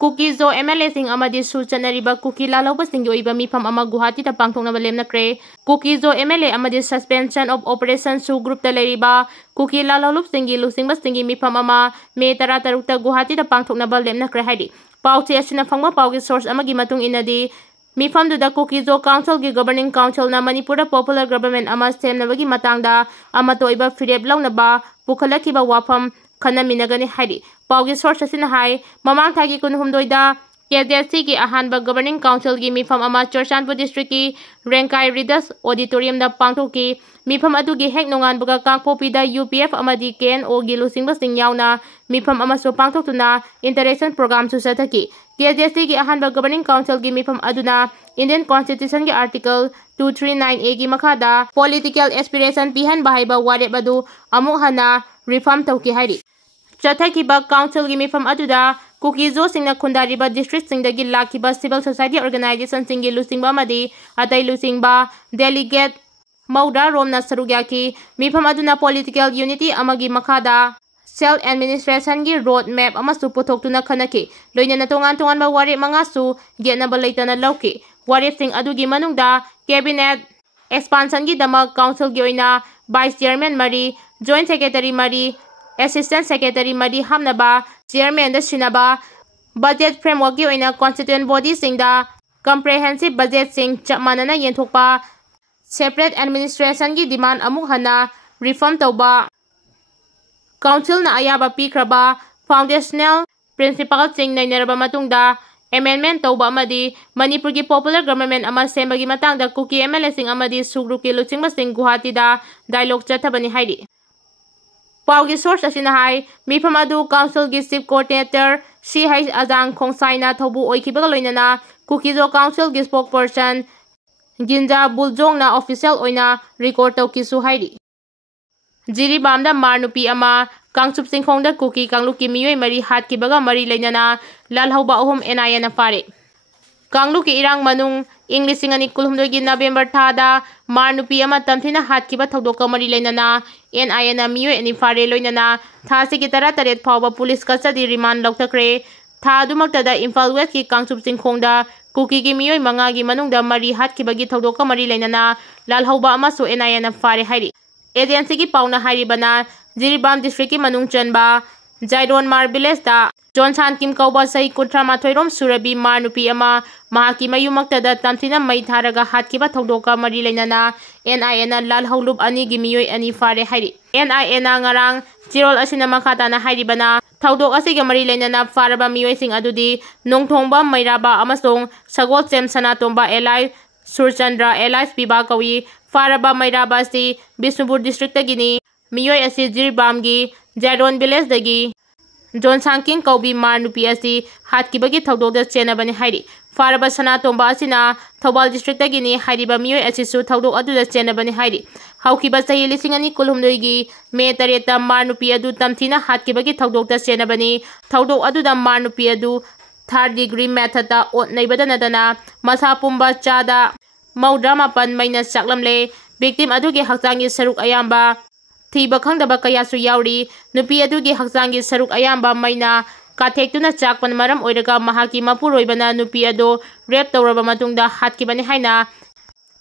Kuki Zo MLA Sing Amadi Soo Chatpa Kuki Lalhouba Singga Mifam ama Guwahati ta pangthoknaba lemnakre. Kuki Zo MLA Amadi Suspension of Operation Soo Group ta leriba Kuki Lalhouba Singga Singga Mifam ama May 13 ta Guwahati ta pangthoknaba lemnakre haidi. Pauche asina phangma paugi source amagi matung inadi Mifam duda Kuki Zo Council gi Governing Council na Manipur Popular Government ama semnabagi matangda ama toiba fireb launaba pukhalakiba wafam khanaminagani haidi. Paugi source asina hai mamang thagi kunhumdoida KDSC की अहानबा governing council की मिफम अमा चोरचानपुर district की रेंकाई रिडस auditorium दा पांगथोकी मिफम अदुगी हेक नोंगानबगा कांगपोपीदा UPF अमदी KNO गी लुसिंगबा सिंग यावना मिफम अमा सो पांगथोकतुना interaction programme सुसथकी KDSC की अहानबा governing council की मिफम अदुना Indian constitution की आर्टिकल 239A की मखादा पॉलिटिकल एस्पिरेशन पिहन बाहाइबा वारेब अदु अमुक हना रिफॉर्म तौकी हाइरी चथकीबा काउंसिल की मिफम अदुदा Kuki Zo Singna Khundariba District Singdagi Lakiba Civil Society Organization Singi Lusingba Madi Atai Lusingba Delegate Mauda Romna Sarugyaki Mifam Aduna Political Unity Amagi Makada Self Administration Gi Road Map Amasu Putoktuna Kanaki Loina Natongan Tongan Ba Wari Mangasu Getna Balaitana Loki Wari Sing Adugi Manungda Cabinet Expansion Gi Dama Council Gioina Vice Chairman Mari Joint Secretary Mari Assistant Secretary Madi Hamnaba Chairman da Shinaba Budget Framework ki oina constituent body singda comprehensive budget sing chapmanana yenthokpa separate administration ki demand amuk hana reform tauba council na ayaba pikraba foundational principle sing nainaraba matungda amendment tauba amadi Manipur ki popular government ama sembagi matangda Kuki MLA sing amadi Sugru ki luchingba sing Guwahati da dialogue chathabani haidi Paugi source asina hai Mifam adu council gi chief coordinator CH Ajang Khongsaina thobu oikibaga loinana Kuki Zo council gi spokesperson Ginja Buljong na official oina record tauki su haidi Jiri bamda Hmar Nupi ama Kangchup Singkhongda Kuki Kanglu ki miyoi mari Hatkibaga mari leinana Lalhouba ahum NIA na fare Kanglu ki irang manung English singani kulhumdoi gi November thada Hmar Nupi ama tamthina hatkiba thogdoka mari leinana NIA na miyoi ani fare loinana thasi ki tara taret phawba police custody remand lokthakre tha adumakta da Imphal West ki Kangchup Singkhongda Kuki gi miyoi manga gi manungda mari hatkiba gi thogdoka mari leinana Lalhouba ama so NIA na fare hairi agency ki pauna hairi bana Jiribam district ki manung chanba Jairon Mar village da Johnson Kim Kauba Sai Kutra Mathoirom Surabi Hmar Nupi ama mahaki mayumakta da tamthina mai tharaga hatkiba thogdoka mari leinana NIA na Lalhoulub ani gi miyoi ani fare hairi NIA na ngarang chirol asina makhata na hairi bana thogdok asiga mari leinana faraba miyoi sing adudi nongthongba mairaba amasong sagol chem sanatomba Eli Surchandra Eli Piba kawi faraba mairaba si Bisnupur district tagini miyoi asi Jiribam gi Jairon village dagi Johnson King Kaubi Hmar Nupi asi hatkibagi thogdokda chenabani hairi faraba sanatomba asina Thobal district tagini hairiba miyoi asisu thogdok aduda chenabani hairi haukiba sahi lisingani kulhumdoi gi May 3 ta Hmar Nupi adu tamthina hatkibagi thogdokda chenabani thogdok aduda Hmar Nupi adu 3rd degree method ta ot naibadana dana masa pumba chada maudra mapan maina chaklamle victim adugi hakjangi saruk ayamba Thiba khangdaba kayasu yauri nupi adugi hakjangi saruk ayamba maina kathektuna chakpan maram oiraga mahaki mapuroibana nupi ado rape tawraba matungda hatkibani haina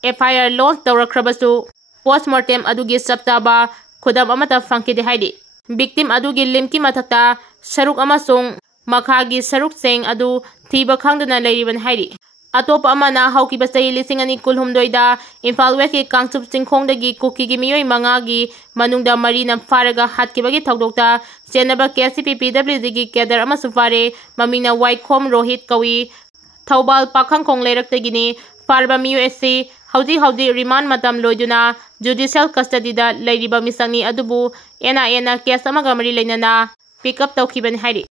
FIR launch tawrakhrabasu postmortem adugi saptaba khudam amata fangkide haidi victim adugi limki mathakta saruk amasung makhagi saruk seng adu thiba khangdana leiriban haidi Atop amana haukiba sahi lisingani kulhumdoida Imphal West ki Kangchup Singkhongdagi Kuki gi miyoi mangagi manungda mari na faraga hatkibagi thogdokta chenaba KCPPWG gi kedar amasu fare mamina Waikhom Rohit kawi Thobal Pakhangkhong leiraktagini farba miyoi asi hauji remand matam loiduna judicial custody da leiriba misangni adubu NIA na case amaga mari leinana pick up tawkhibani hairi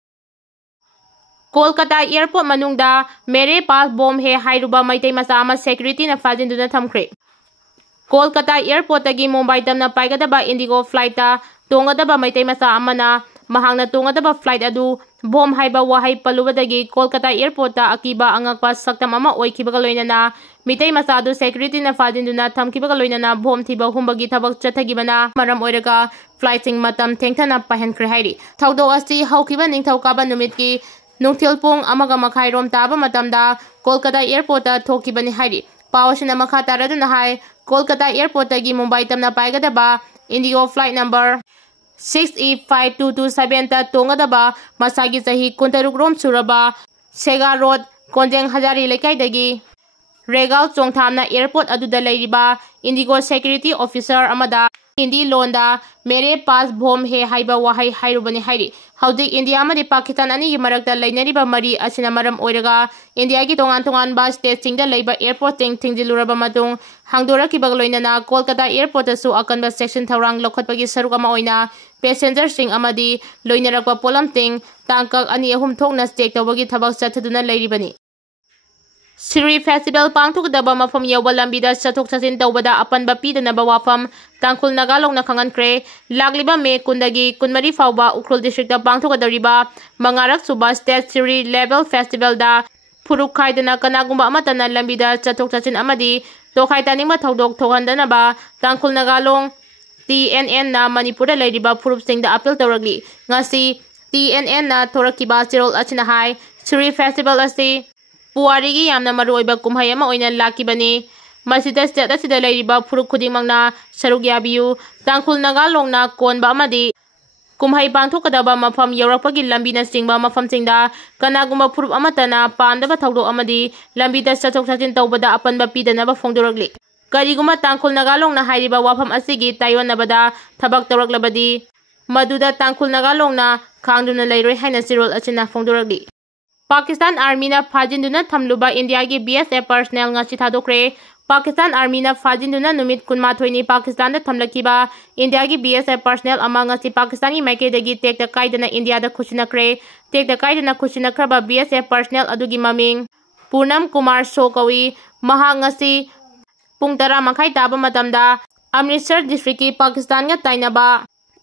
Kolkata airport manungda mere pass bomb he hairuba maitai masa ama security na fajinduna thamkhre Kolkata airport tagi Mumbai tamna paigadaba Indigo flight ta tongadaba maitai masa amana mahangna tongadaba flight adu bomb haiba wahai palubadagi Kolkata airport ta akiba angakpa saktam ama oikibaga loinana mitai masa adu security na fajinduna thamkibaga loinana bomb thiba humbagi thabak chathagibana maram oiraga flight sing matam thengthana pahenkhre hairi thaudo asi haukiba ningthau kaba numit ki नुंगथिल पुंग अमगा मखाइरोम ताबा मातमदा Kolkata airport थोकिबनी हाइरि पावसिना मखा तारदुना हाय कोलकाता एयरपोर्ट तगी मुंबई तमना पाइगदबा इंडिगो फ्लाइट नंबर 6E5227 ता तोंगदबा मसागी सही कुंतरुक रोम सुरबा सेगा रोड कोंजेंग हजारी लेकाइदगी रेगाल चोंगथामना एयरपोर्ट अदुदा लेरिबा इंडिगो सिक्योरिटी ऑफिसर अमदा हिंदी लोंदा मेरे पास बॉम है हाइबा वहाई हाइरुबनी हाइरि हौजिक इंडिया मदि पाकिस्तान अनि गी मरकता लेनरिबा मरी असिना मरम ओइरगा इंडिया की तोंगान तोंगान बा स्टेट सिंगदा लेबा एयरपोर्ट थिंजिलुरबा मतुंग हांगदोरकिबा लोइनना कोलकाता एयरपोर्ट सु अकनबा सेक्शन थौरांग लौखटपगी सरुक अमा ओइना पैसेंजर सिंग अमदी लोइनरकबा पोलम तिंग तांकक अनि अहुम थोकना चेक तौबगी थबक चथदुना लेरिबनी सिरी फेस्टिवल पांथुकदबा मफम यौबा लंबीदा चथोक चसिन तौबदा अपनबा पीदनबा वाफम तांखुल नागालोंगना खंगनख्रे लागलिबा मे कुंदगी कुनमरी फावबा उख्रुल डिस्ट्रिक्ट पांथुकदरिबा मंगारक सुबा स्टेट सिरी लेवल फेस्टिवल दा फुरुक खाइदना कनागुंबा अमतना लंबीदा चथोक चसिन अमदी तोखाइ तानिंबा थौदोक थोहंदनबा तांखुल नागालोंग TNN ना मणिपुर लेरिबा फुरुपसिंगदा अपील तौरगली ngasi TNN ना थोरकिबा चिरोल अचिना हाय सिरी फेस्टिवल असि पुवारीगी यामना मरुओइबा कुमहाई अमा ओइना लाकिबनी मसिदा स्टेट असिदा लेरिबा फुरुक खुदिंगमंगना सरुक याबियु तांखुल नागालोंगना कोनबा अमदी कुमहाई पांथोकदबा मफम यौरकपगी लंबीना सिंगबा मफमसिंगदा कनागुंबा फुरुप अमतना पांदबा थौदो अमदी लंबीदा चथोक चसिन तौबदा अपनबा पीदनबा फोंदोरगली करिगुमा तांखुल नागालोंगना हाइरिबा वाफम असिगी ताइवनबदा थबक तौरकलबदी मदुदा तांखुल नागालोंगना खांगदुना लेरोय हाइना चिरोल अचिना फोंदोरगली पाकिस्तान आर्मी ना फाजिंदुना थमलुबा इंडिया की BSF पर्सनल ngasi थादोक्रे पाकिस्तान आर्मी ना फाजिंदुना नुमित कुनमाथोइनी पाकिस्तान दा थमलकिबा इंडिया की BSF पर्सनल अमा ngasi पाकिस्तानी माइकेदगी टेकदा काइदना इंडिया दा खुशिनक्रे टेकदा काइदना खुशिनख्रबा BSF पर्सनल अदुगी ममिंग पूनम कुमार सो कवी महा ngasi पुंग 10 मखाई ताबा मतमदा अमृतसर डिस्ट्रिक्ट की पाकिस्तान गा ताइनबा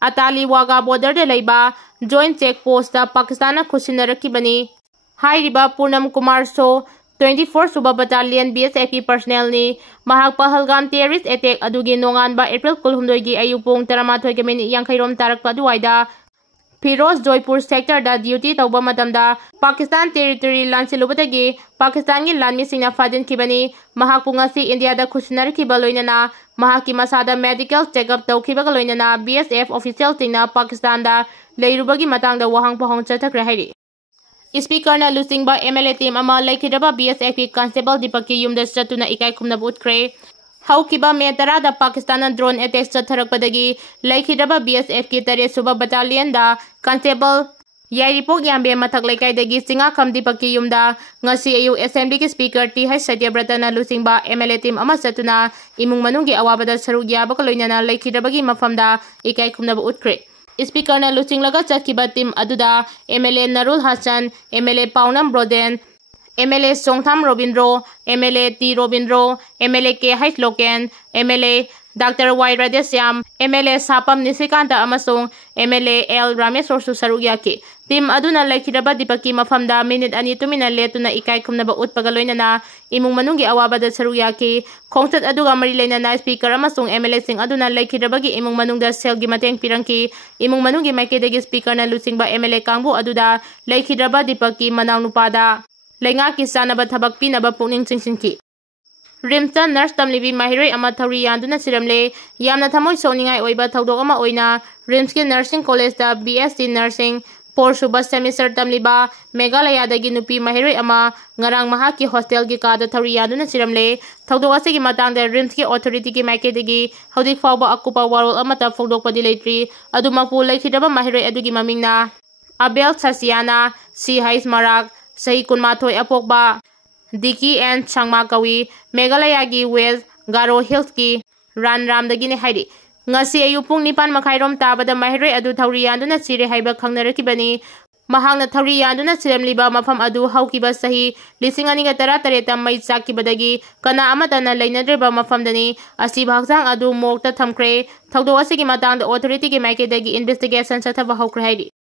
अताली वागा बॉर्डर दे लेबा जॉइंट चेक पोस्ट दा पाकिस्तान खुशिनरकिबनी हाइरिबा पूनम कुमार सो 24 सुबा बटालियन BSF की पर्सनल ने महाक पहलगाम टेररिस्ट अटैक अदुगी नोंगानबा अप्रैल 19 की अयुपुंग 13 के मिनिट 50 रोम तारकपा दुवाइदा फिरोज जयपुर सेक्टर दा ड्यूटी तौबा मतमदा पाकिस्तान टेरिटरी लांसिलुबदगी पाकिस्तान की लानमीसिंगना फाजिनखिबनी महाक पुंगासी इंडिया दा खुशनरखिबा लोइनना महाक की मसादा मेडिकल चेकअप तौखिबगा लोइनना BSF ऑफिशियल तिंगना पाकिस्तान दा लेरुबगी मतांगदा वहांग पहोंग चथख्रे हाइरि स्पीकर ना लुसिंगबा MLA टीम अमा लेखिरबा BSF की कांस्टेबल दीपक की युमदा चतुना इकाई खुमनब उठख्रे हौकिबा मे 10 दा पाकिस्तान ड्रोन अटैक चथरकपदगी लेखिरबा BSF की 3 सुबा बटालियन दा कांस्टेबल यारिपोक याम्बे मथक लेकाइदगी सिंगा खम दीपक की युमदा ngasi ayu assembly की स्पीकर T.H. सत्यव्रत ना लुसिंगबा MLA टीम अमा चतुना इमुंग मनुंगी अवाबदा सरुक याबक लोइनना लेखिरबगी मफमदा इकाई खुमनब उठख्रे स्पीकर ना लुचिंगलगा चतकिबा टीम अदुदा MLA Nurul Hasan MLA Paonam Brojen MLA Songtham Robindro MLA T Robindro MLA K.H. Loken MLA doctor Y Radheshyam MLA Sapam Nishikanta अमसोंग MLA L रामेश्वर सरुयाकी टीम अदुना लेखिरबा दीपकी मफमदा मिनिट अनि तुमिना लेतुना इकाई खुमनबा उतपगा लोइनना इमुंग मनुंगी अवाबदा सरुयाकी खोंगचत अदुगा मरी लेनना स्पीकर अमसोंग MLA सिंग अदुना लेखिरबगी इमुंग मनुंगदा सेलगी मतेंग पिरंकी इमुंग मनुंगी माइकेदगी स्पीकर ना लुचिंगबा MLA कांगबु अदुदा लेखिरबा दीपकी मनाव नुपादा लेंगा की सानबा थबक पिनबा पुनिंग चिंगसिनकी रिम्सता नर्स तमलिबी माहिरोय अमा थौरी यान्दुना सिरमले यामना थमोय सोनिंगाय ओइबा थौदोक अमा ओइना रिम्स के नर्सिंग कॉलेज दा BSc नर्सिंग 4 सुबा सेमिस्टर तमलिबा मेघालयादगी नुपी माहिरोय अमा ngarang mahaki hostel gi kada thori yaduna siramle thaudo ase gi matang da rims ki authority ki maikedegi hodik fawba akupa warol amata fogdok padi leitri adumapu leithidaba mahiroi adugi mamingna Abel Sasiana C Hais Marak Sahi Kunmathoi apokba Diki and Changma Kawi Meghalaya gi West Garo Hills ki Ran Ram dagi ne haidi ngasi ayu pung 9 makhairom tabada mahiroi adu thori yaduna sire haiba khangnarakibani mahangna thori yaduna siramliba mafam adu haukiba sahi 2013 mai chakibadagi kana amatana leinadreba mafamdani asi bhagsang adu mokta thamkre thaudo asigi matang authority ki maike dagi investigation chathaba hokre haidi